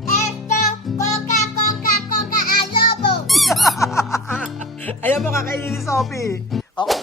Esto, coca, coca, coca, adobo. Ayan mo, kakainin ni Sophie. Okay.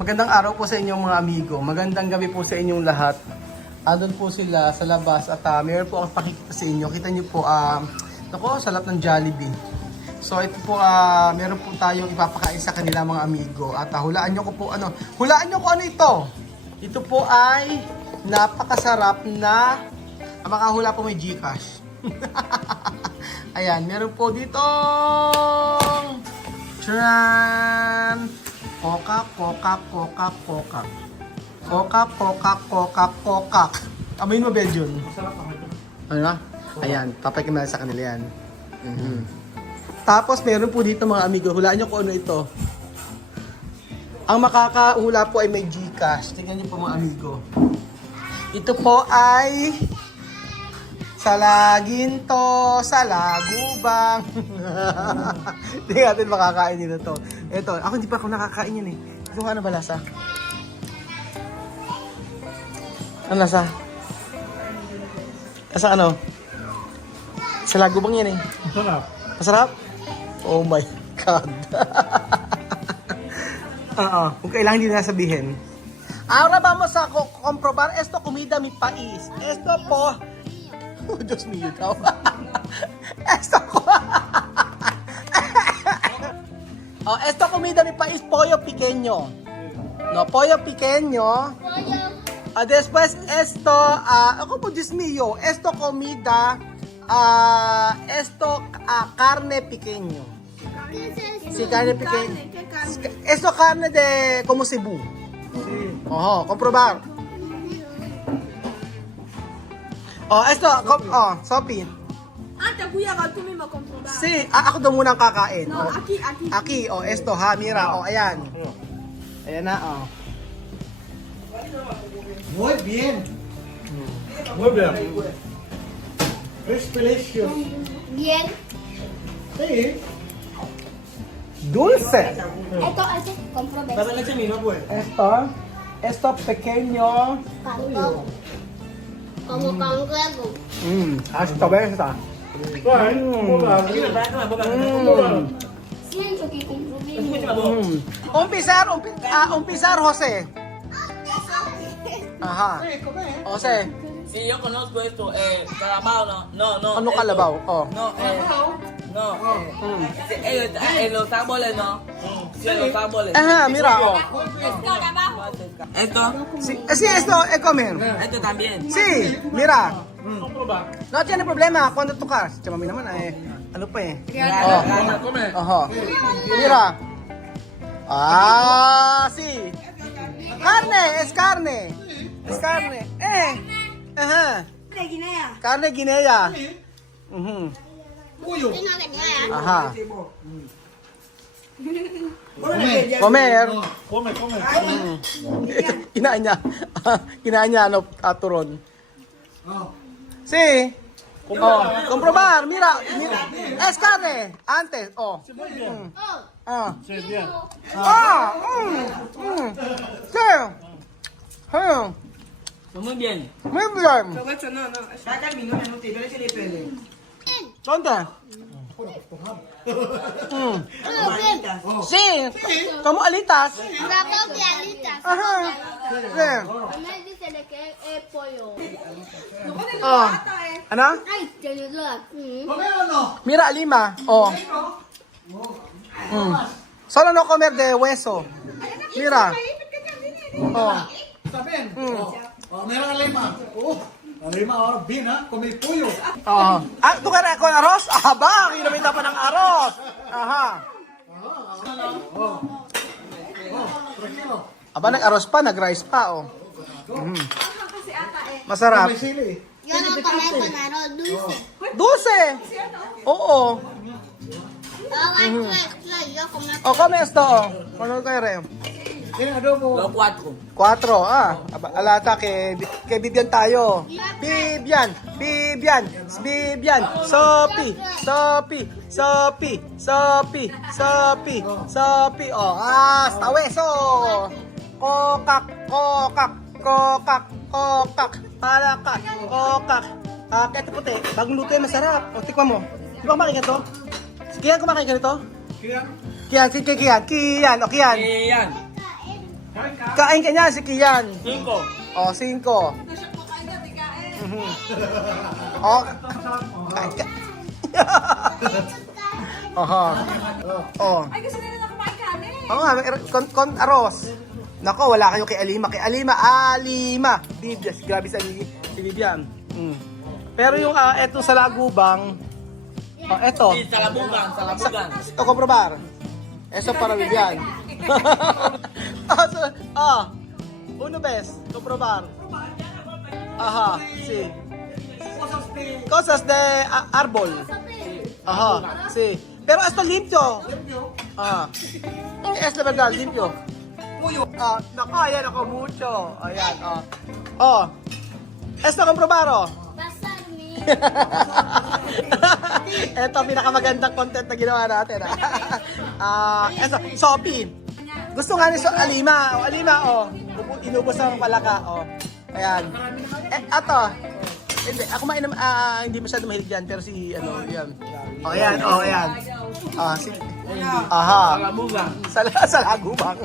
Magandang araw po sa inyong mga amigo. Magandang gabi po sa inyong lahat. Andun po sila sa labas at meron po ang pakikita sa inyo. Kita nyo po, sa lap ng Jollibee. So ito po, meron po tayong ipapakain sa kanila mga amigo. At hulaan nyo kung ano ito. Ito po ay napakasarap na, makahula po may Gcash. Ayan, meron po dito. Tran! Coca, coca, coca, coca. Coca, coca, coca, coca. Amoyin mo, Belgian. Ano na? Ayan, papaikin mo sa kanila yan. Tapos meron po dito mga amigo. Hulaan nyo kung ano ito. Ang makakahula po ay may Gcash. Tingnan nyo po mga amigo. Ito po ay Salaginto, Salagubang. Hindi natin makakain nito to. Ito, ako hindi pa ako nakakain yun eh. Ito ano ba lasa? Ano lasa? Lasa ano? Salagubang yan eh. Masarap. Masarap? Oh my God. Kung kailangan hindi na sabihin. Ahora vamos a comprobar esto comida mi país. Esto po. Oh, Diyos mío daw. Esto po. Esto comida mi país, pollo pequeño. No, pollo pequeño. Después esto, como Diyos mío, esto comida, carne pequeño. Sí, carne pequeño. Esto carne de como Cebu. Ojo, comprobar. Esto, Sophie. Ate, kuya ka, tumi makomprobar. Sí, ako daw muna ang kakain. No, aquí. Aquí, esto ha, mira, ayan. Ayan na, Muy bien. Muy bien. Es delicious. Bien. Sí. Dulce. Esto, comprobé. Esto pequeño. Canto. Como cangrejo. Hasta besa. Siento que comprobé. Umpizar, José. Ajá. José, Sí, yo conozco esto, Carabao, no. ano esto. kalabaw? En los árboles, no. Sí, en los árboles. Ajá, mira, Esto, Sí, esto es comer. esto también. Sí, mira. No tiene problema cuando tocas. Chamami naman ano pa eh. Ajá. Mira. Sí. Carne, es carne. Es carne. Ajá. De Guinea. Carne guinea. Pollo. Ajá. Comer. Come. Kinain niya. Kinain niya turon. Sí. Comprobar, mira. Es carne. Antes, Sí, bien. Sí. Sí, bien. Sí. Muy bien. Muy bien. ¿Dónde? Sí. Como alitas. Bravo que alitas. Ajá. Sí. Me dice de que es pollo. Ano? Ay, tiene duda. ¿Come o no? Mira, lima. Solo no comer de hueso. Mira. Está bien. Mira la lima. La lima ahora bien, ¿ah? Come el pollo. Ito ka na con arroz? Aba, kinamita pa ng arroz. Aha. Tranquilo. Aba, nag-arroz pa, nag-rice pa, Masarap. May sili. Yo no comí con arroz dulce. Dulce. Oo. Yo comí Come esto, Ano kayo rin? Tiene adobo. Los cuatro. 4. Alata kay Bibian tayo. Bibian. Sophie. Hasta hueso. Kokak. Palakak. Keto puti. Bagong luto yan, masarap. O, tikman mo. Di ba kumakain ka to? Si Kian, kumakain ka nito? Kaya, Kian, si Kian. Kian, o Kian. Yan. kain ka. Kain ka niya, si Kian. 5. O, 5. O, kain ka. Oho. Oh. Ay, gusto nila na kumain kanin. Oo nga, kon aros. Nako, wala kayo kay Alima. Kay Alima. Bibian, grabe si Bibian. Pero yung etong sa Lagubang, eto. Salabugan. Ito ko probar. Eso para Bibian. Uno bes, to probar. Aha, sí. Cosas de árbol. Ajá, sí. Pero esto limpio. Es la verdad, limpio. Nako, ayan ako mucho. Ayan, Esto comprobaro. Basag ni. Ito, pinakamagandang content na ginawa natin. Eto, Sophie. Gusto nga ni Alima. Alima, inubos ang palaka. Ayan. Ato. Hindi, ako hindi masyado mahilig yan, pero si, yan. Ayan. Aha. Salabugan. Sa Lagubang.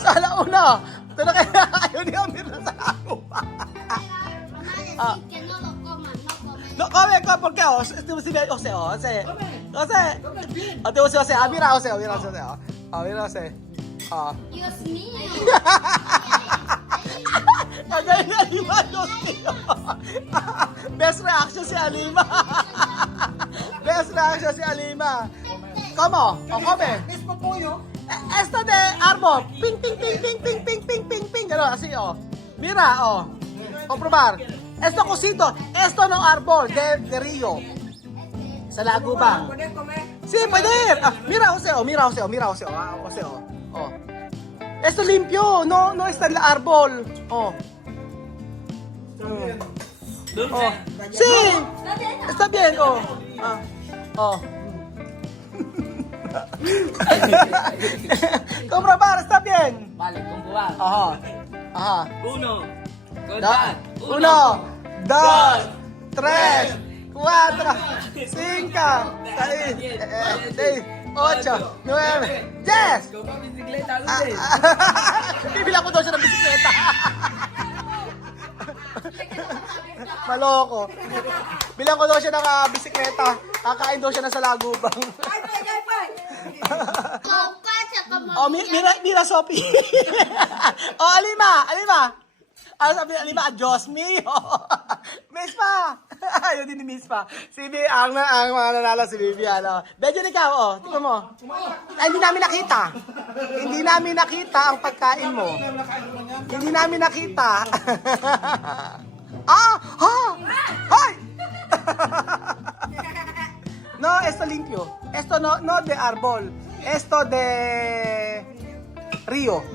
Sa alauna. Ito na kaya ayaw ni Amir na sa Lagubang. Que no lo coman, no comen. No, come, ¿por qué? José. Mira, José. Mira, José. Dios mío. Agay ni Alima, Diyos niyo. Best reaction si Alima. Best reaction si Alima. ¿Cómo? ¿O come? Mismo pollo. Esto de árbol. Ping, ping, ping, ping, ping, ping, ping, ping, ping. Gano'n, así, Mira, O probar. Esto cosito. Esto no árbol de río. Sa Lagubang. ¿Puedes comer? Sí, puede ir. Mira, José. José. Esto limpio. No está en el árbol. Dulce. Sí. Está bien. Comprobar, está bien. Vale, comprobar. Ajá. 1. Uno, dos, tres, cuatro, cinco, seis, ocho, nueve, 10. Ikaw ba bisikleta, Luis? Bibilang ko daw siya ng bisikleta. Maloko. Bilang ko daw siya ng bisikleta. Kakain daw siya ng sa Lagubang. Coca, tsaka mamaya. Mira, Sophie. Alima. Sabi ni Alima, Diyos mío. Miss pa. Ayaw din ni Miss pa. Si ang mga nanalo si Vivian. Medyo ikaw, tingnan mo. Ay, hindi namin nakita ang pagkain mo. Hindi namin nakita. Hoy! No, esto limpio. Esto no de árbol. Esto de río.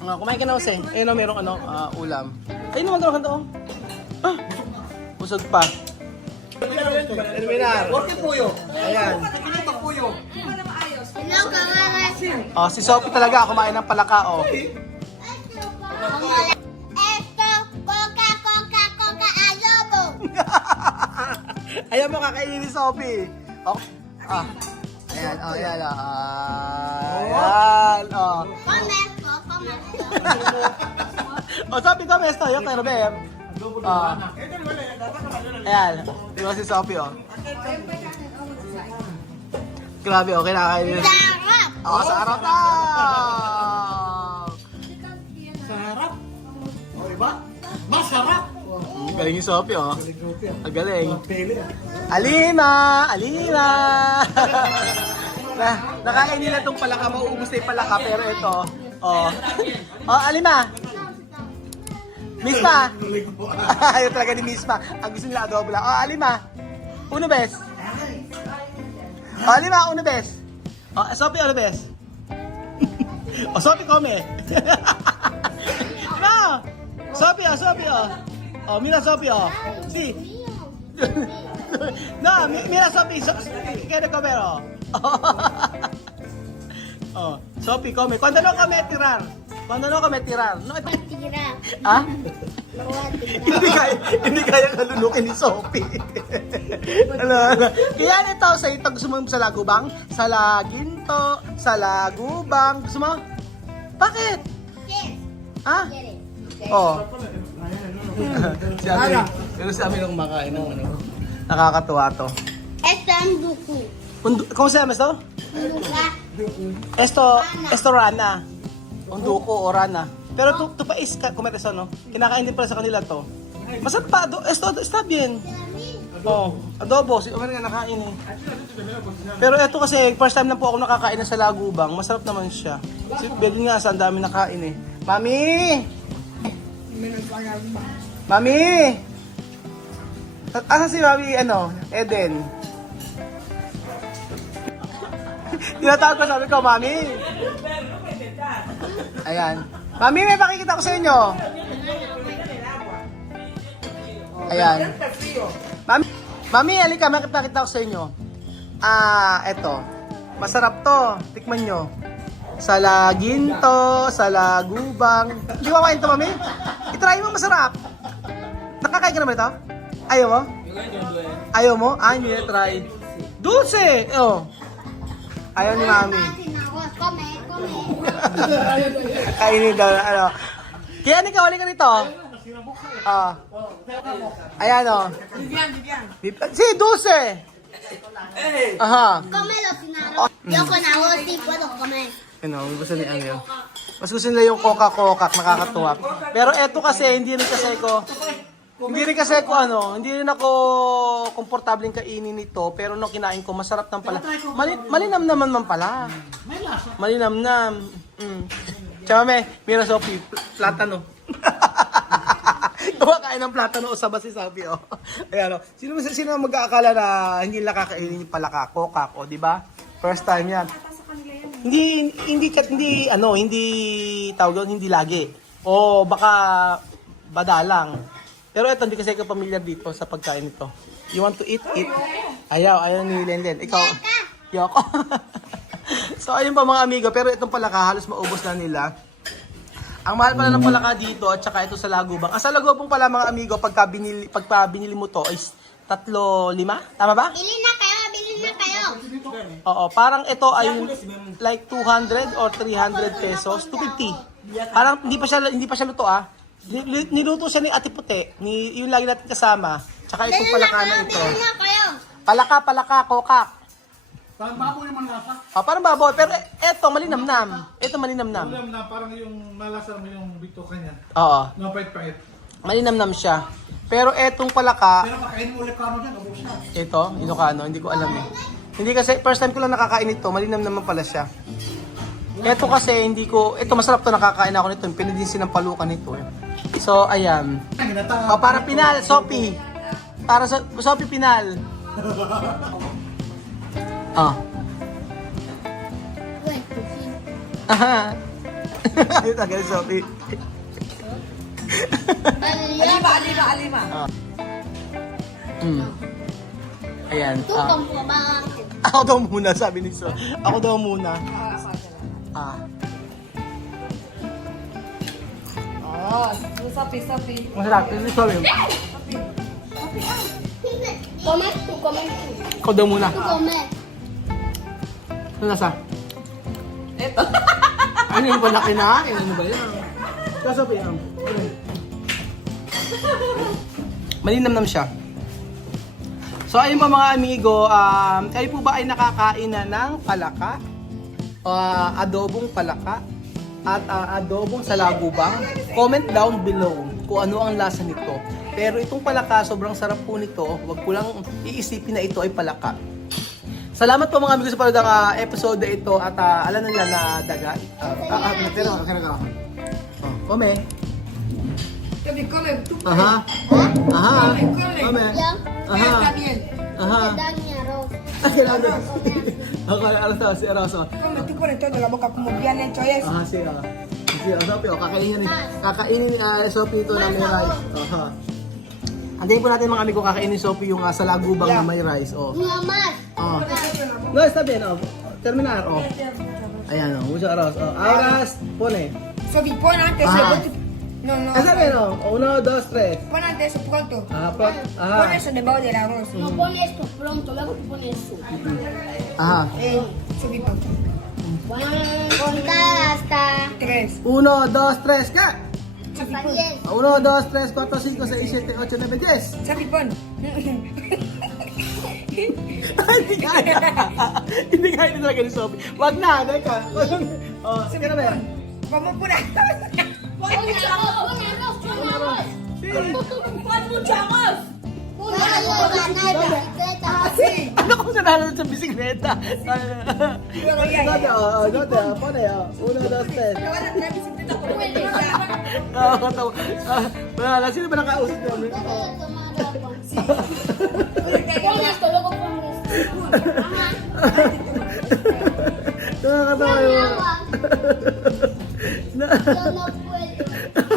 Kumain ka na kasi. Ayun merong ulam. Ayun naman daw kanto. Busog pa. Terminar. Porque pollo. Ayan. Pinito pollo. No, cagar. Si Sophie talaga kumain ng palaka. Esto, Coca, adobo. Ayaw mo kakainin ni Sophie. Ayan. Come. Sophie, come esto. Yo quiero ver. Ayan. Di ba si Sophie, Grabe, kinakain nila. Sarap. Sarap na! Sarap. Iba? Masarap. Galing yung Sophie, Ang galing. Pili. Alima! Nakain nila itong palaka. Mauubos na yung palaka. Pero ito, Alima! Mispa! Ayaw talaga ni Mispa. Ang gusto nila adobo lang. Alima! Uno bes! Alima, uno bes! Sophie, uno bes! Sophie, come! No! Sophie, mira Sophie, Sí. No, mira Sophie, quiere comer, Sophie, come. Cuando no come, tirar. Cuando no come tirar. No, ito. Tira. Ah? Lawa, tira. hindi kaya kalulukin ni Sophie. Ano. Kaya ito, sa ito, gusto mo sa lagubang? Sa laginto, sa lagubang. Gusto mo? Bakit? Yes. Ha? Get it. Oh. Si Ami, pero si Ami nung kumakain ng ano. Nakakatuwa to. Ito ang duku. ¿Cómo se llama esto? Duka. Esto rana. Unduko o rana. Pero tu pais ka, comer eso, no? Kinakain din pala sa kanila to. Masarap pa, esto está bien. Oh, adobo, si Omer nga nakain eh. Pero eto kasi, first time lang po ako nakakain na sa lagubang, masarap naman siya. Si Bedin nga, sa ang dami nakain eh. Mami! Mami! Asa si Mami, ano, Eden? Tinatawag ko, sabi ko, Mami! Ayan. Mami, may pakikita ko sa inyo. Ayan. Mami, halika, makita ko sa inyo. Eto. Masarap to. Tikman nyo. Sa laginto, sa lagubang. Hindi ko kain to, Mami? I-try mo, masarap. Nakakain ka naman ito? Ayaw mo? Ayaw mo? Hindi na try. Dulce! Oh. Ayaw ni Mami. Come, come. Kainin daw na ano. Kaya ikaw, halika rito. Ayan o. Si Dulce. Aha. Cómelo, Sinaro. Yo con agua sí puedo comer. Ano, gusto ni Angel. Mas gusto nila yung Coca-Cola, nakakatuwa. Pero eto kasi, hindi rin ako komportableng kainin nito, pero nung kinain ko, masarap ng pala. Malinam naman man pala. Malinamnam. Tsaka mira Sophie, platano. Kumakain ng platano o saba si Sophie, oh. Ayan, oh. Sino mag-aakala na hindi nakakainin yung palaka, Coca, oh, di ba? First time yan. Hindi tawag doon, hindi lagi. O baka badalang. Pero ito, hindi kasi ako pamilyar dito sa pagkain nito. You want to eat? Eat. Ayaw ni Lenden. Ikaw, yoko. So, ayun pa mga amigo. Pero itong palaka, halos maubos na nila. Ang mahal pala ng palaka dito at saka ito sa lagubang. Sa lagubang pala mga amigo, pagka binili mo to, is 3-5? Tama ba? Bili na kayo. Oo, parang ito ay like 200 or 300 pesos, 250. Parang hindi pa siya luto ah. Niluto siya ni Ate Puti, yung lagi natin kasama. Tsaka itong palaka na ito. Bili na kayo. Palaka, kokak. Parang baboy naman lasa. Parang baboy, pero ito malinamnam. Ito malinamnam. Alam na parang yung malasa naman yung bito kanya. Oo, Mapait-pait. malinamnam siya. Pero etong palaka, Pero makain mo ulit kamo dyan, ubos na. ito, Ilocano, hindi ko alam eh. Hindi kasi, first time ko lang nakakain ito, malinam naman pala siya. Ito kasi, ito masarap to, nakakain ako nito, pinidinsin ng palukan nito eh. So, ayan. Para Pinal, Sophie. Para sa Sophie Pinal. Wait, pusi. Aha. Ayun tagay Sophie. Alima. Ayan. Tukang po ba? Ako daw muna, sabi ni So. Ako daw muna. Sophie. Masarap. Sorry. Comer tú. Ako daw muna. Tú comer. Ano nasa? Ito. Ano yung pala kinain? Ano ba yan? So, Sophie, malinamnam siya. So, ayun pa mga amigo, kayo po ba ay nakakain na ng palaka? Adobong palaka? At adobong sa lagubang? Comment down below kung ano ang lasa nito. Pero itong palaka, sobrang sarap po nito. Huwag ko lang iisipin na ito ay palaka. Salamat po mga amigo sa panood ng episode na ito at alam nila na daga. Pero, come. Come tú. Aha. Come. Yang Está bien. daña arroz. Okay, si Araso. Come tú pones todo en la boca como bien hecho es. Si Sophie, kakainin ni Sophie ito na may rice. Antayin po natin mga amigo, kakainin ni Sophie yung sa lagubang na may rice. No más. No, está bien. Terminar. Ayan, mucho arroz. Ahora, pone. Sophie, pon antes Ah. No, no. Esa menos. 1, 2, 3. Pon antes eso pronto. Ajá. Pon eso debajo del arroz. No pones esto pronto, luego tú pones eso. Ajá. Sophie, pon. Conta hasta 3. 1, 2, 3, ¿qué? hasta 10. 1, 2, 3, 4, 5, 6, 7, 8, 9, 10. Sophie, pon. Hindi kaya. Hindi kaya talaga ni Sophie. Wag na, teka. Oh, sige na ba? Vamos por ahí. Pon arroz, pon arroz. Pon mucho arroz! Pon arroz, ganar bicicleta. Sí. Ano kung nanalo sa bisikleta? Luego ya. Dote, pone, 1, 2, 3. Te van a traer bicicleta por vuelta. Wala lang, sino ba nakausap namin? Puedes tomar agua. Pon esto, luego pon esto. Ajá. Nakakatawa Pon yun. agua. Yo no puedo.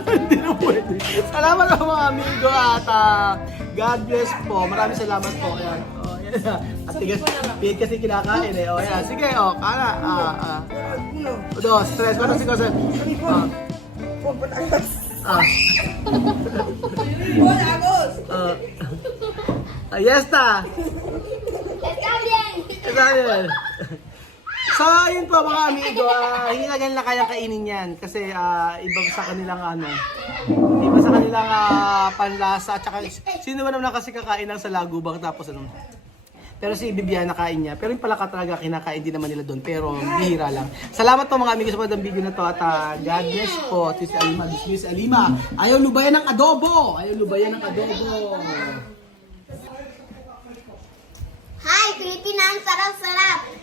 Hindi na pwede. Salamat po mga amigo at God bless po. Maraming salamat po. Ayan. Oh, yan. At tigas, pihit kasi kinakain eh. Oh, yan. Sige, oh, kana. 1. 2, 3, 4, 5, 6. Pon por arroz. Pon arroz. Yes, ta. Está bien. Está bien. So, yun po mga amigo, hindi na ganun lang kayang kainin yan kasi iba sa kanilang iba sa kanilang panlasa at saka sino ba naman kasi kakain ng sa lagubang tapos ano. Pero si Bibiana kain niya, pero yung palaka talaga kinakain din naman nila doon, pero bihira lang. Salamat po mga amigo sa panonood ng video na to at God bless po. Tis Alima, Dismiss Alima. Ayaw lubayan ng adobo! Ayaw lubayan ng adobo! Hi, Pilipinas, sarap-sarap.